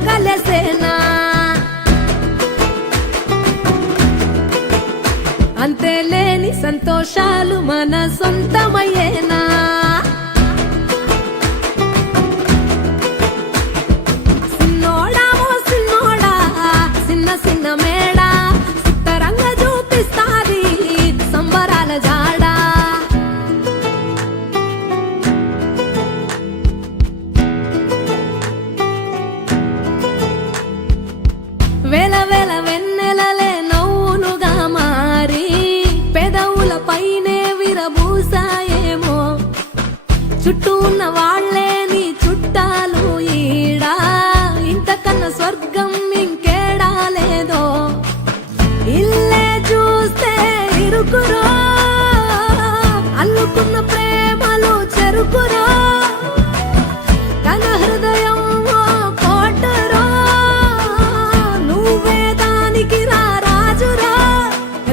కలిసేనా అంతే లేని సంతోషాలు మన సొంతమయ్యేనా సిన్నోడా ఓ సిన్నోడా సిన్న సిన్న మేడా సిత్తరంగ చూపిస్తాది సంబరాల జాడా వేల వేల వెన్నెలలే నవ్వులుగా మారి పెదవుల పైనే విరబూసాయేమో చుట్టూ ఉన్న వాళ్లే నీ చుట్టాలు ఈడా ఇంతకన్నా స్వర్గం ఇంకేడా లేదో ఇల్లే చూస్తే ఇరుకురో అల్లుకున్న ప్రేమలు చెరుకురో తన హృదయం కోటరో నువ్వే దానికి రాజురా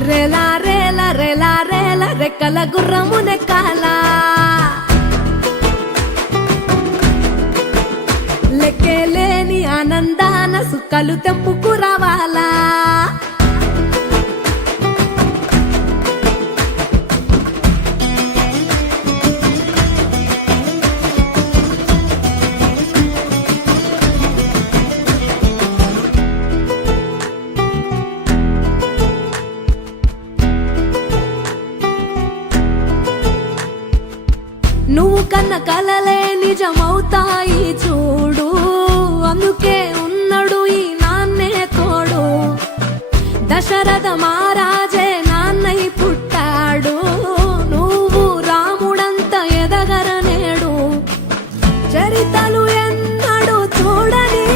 రేలా రేలా రేలా రేలా రెక్కల గుర్రము నెక్కాలా లెక్కేలేని ఆనందాన సుక్కలు తెంపుకు రావాలా నువ్వు కన్న కలలే నిజమవుతాయి చూడు అందుకే ఉన్నాడు ఈ నాన్నే తోడు దశరథ మహారాజే నాన్నై పుట్టాడు నువ్వు రాముడంత ఎదగరనేడు చరితలు ఎన్నడు చూడని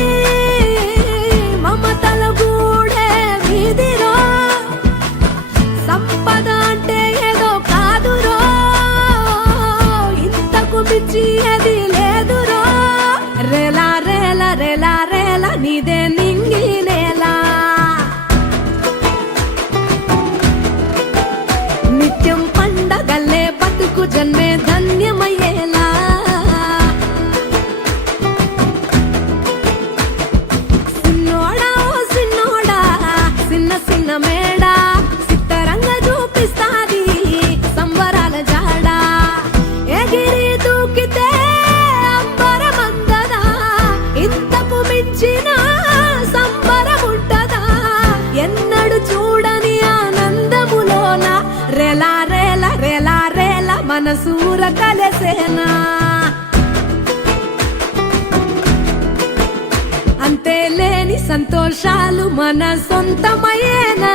మమతల గూడే వీధిరో సంపద అంటే ఏదో కాదురో పిచ్చి అది లేదురో రేలా రేలా రేలా రేలా నీదే నింగి నేలా నిత్యం పండగల్లే బతుకు జన్మే ధన్యమయ్యేలా సిన్నోడా ఓ సిన్నోడా సిన్న సిన్న మేడా సిత్తరంగ చూపిస్తాది సంబరాల జాడా ఎగిరి దూకితే అంబరమందదా ఇంతకు మించిన సంబరముంటదా ఎన్నడు చూడని ఆనందములోన రేలా రేలా రేలా రేలా మనసూర కలిసేనా అంతే లేని సంతోషాలు మన సొంతమయ్యేనా